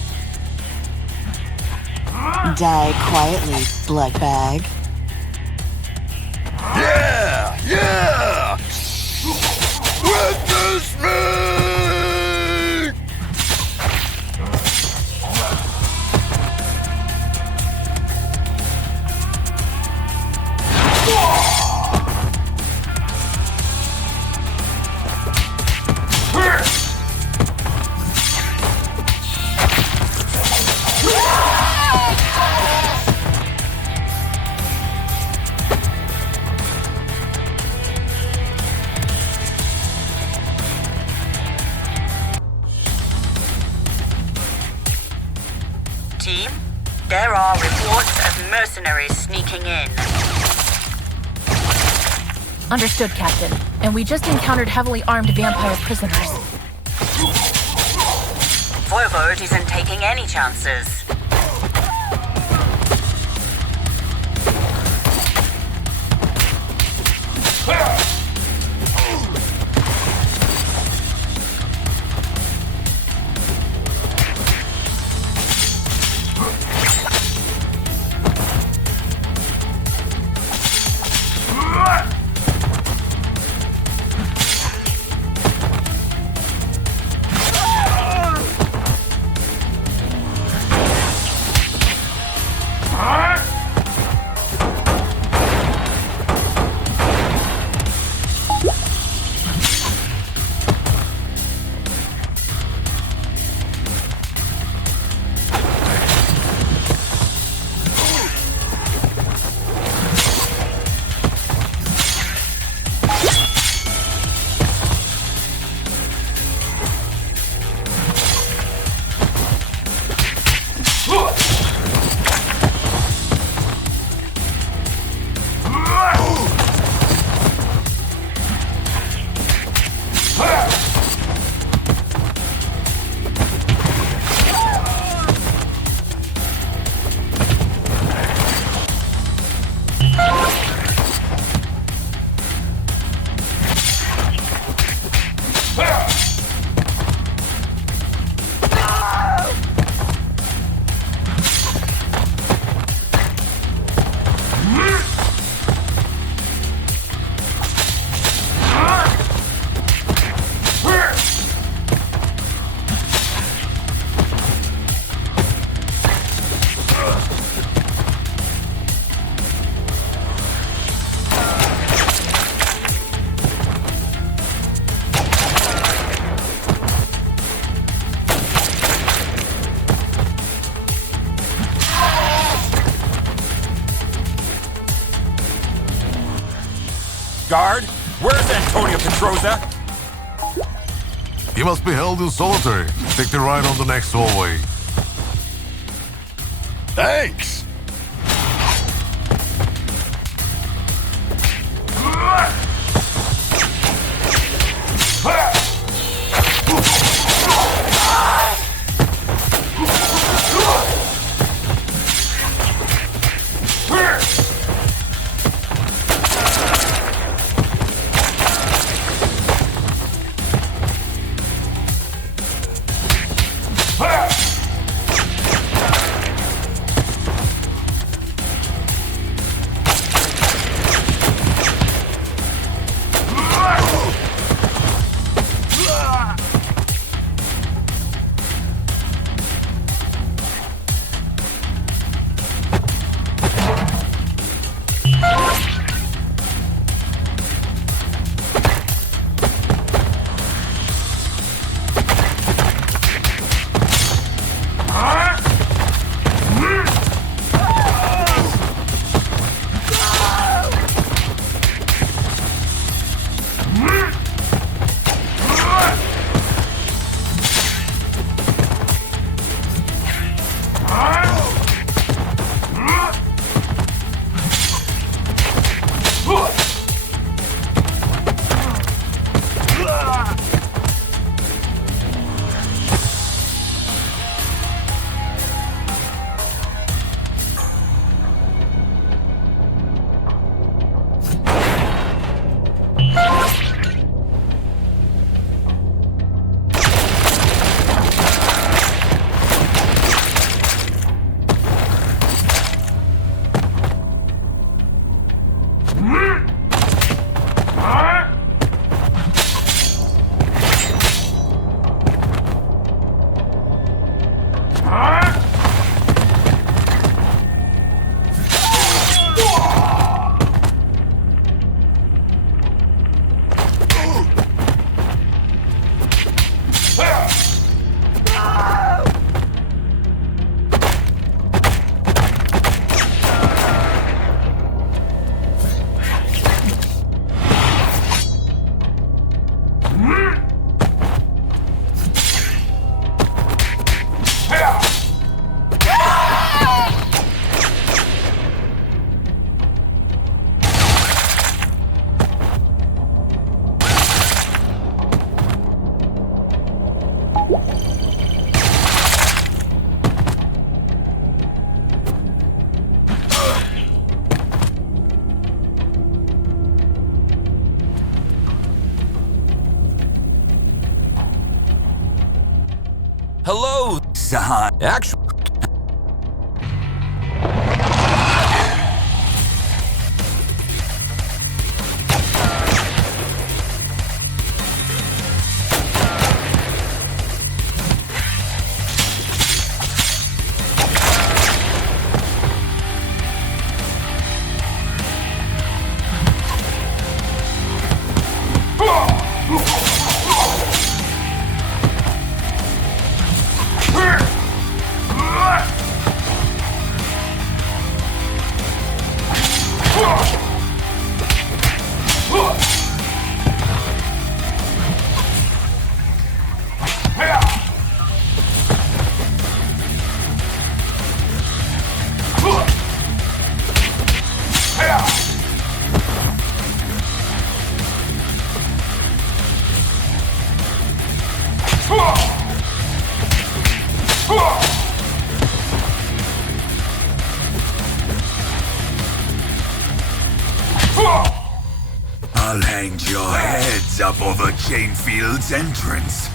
Die quietly, bloodbag. Yeah! Yeah! Witness me! team. There are reports of mercenaries sneaking in. Understood, Captain. And we just encountered heavily armed vampire prisoners. Voivode isn't taking any chances. Guard, where's Antonio Petroza? He must be held in solitary. Take the ride on the next hallway. Thanks! Hello, Son. actually. I'll hang your heads up over Chainfield's entrance.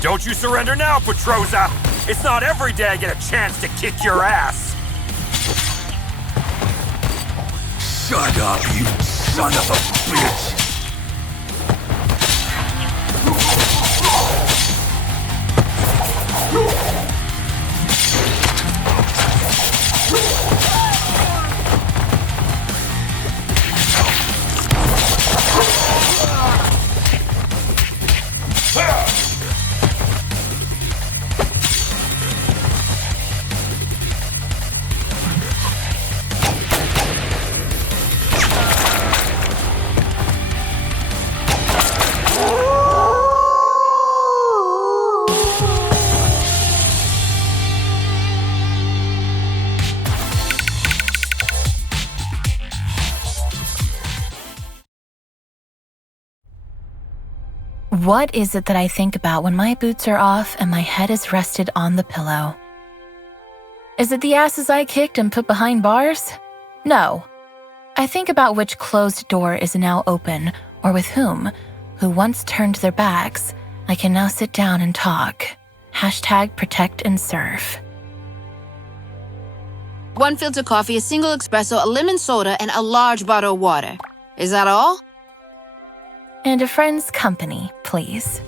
Don't you surrender now, Petroza! It's not every day I get a chance to kick your ass! Shut up, you son of a bitch! What is it that I think about when my boots are off and my head is rested on the pillow? Is it the asses I kicked and put behind bars? No. I think about which closed door is now open, or with whom, who once turned their backs, I can now sit down and talk. Hashtag protect and serve. 1 filter coffee, a single espresso, a lemon soda, and a large bottle of water. Is that all? And a friend's company, please.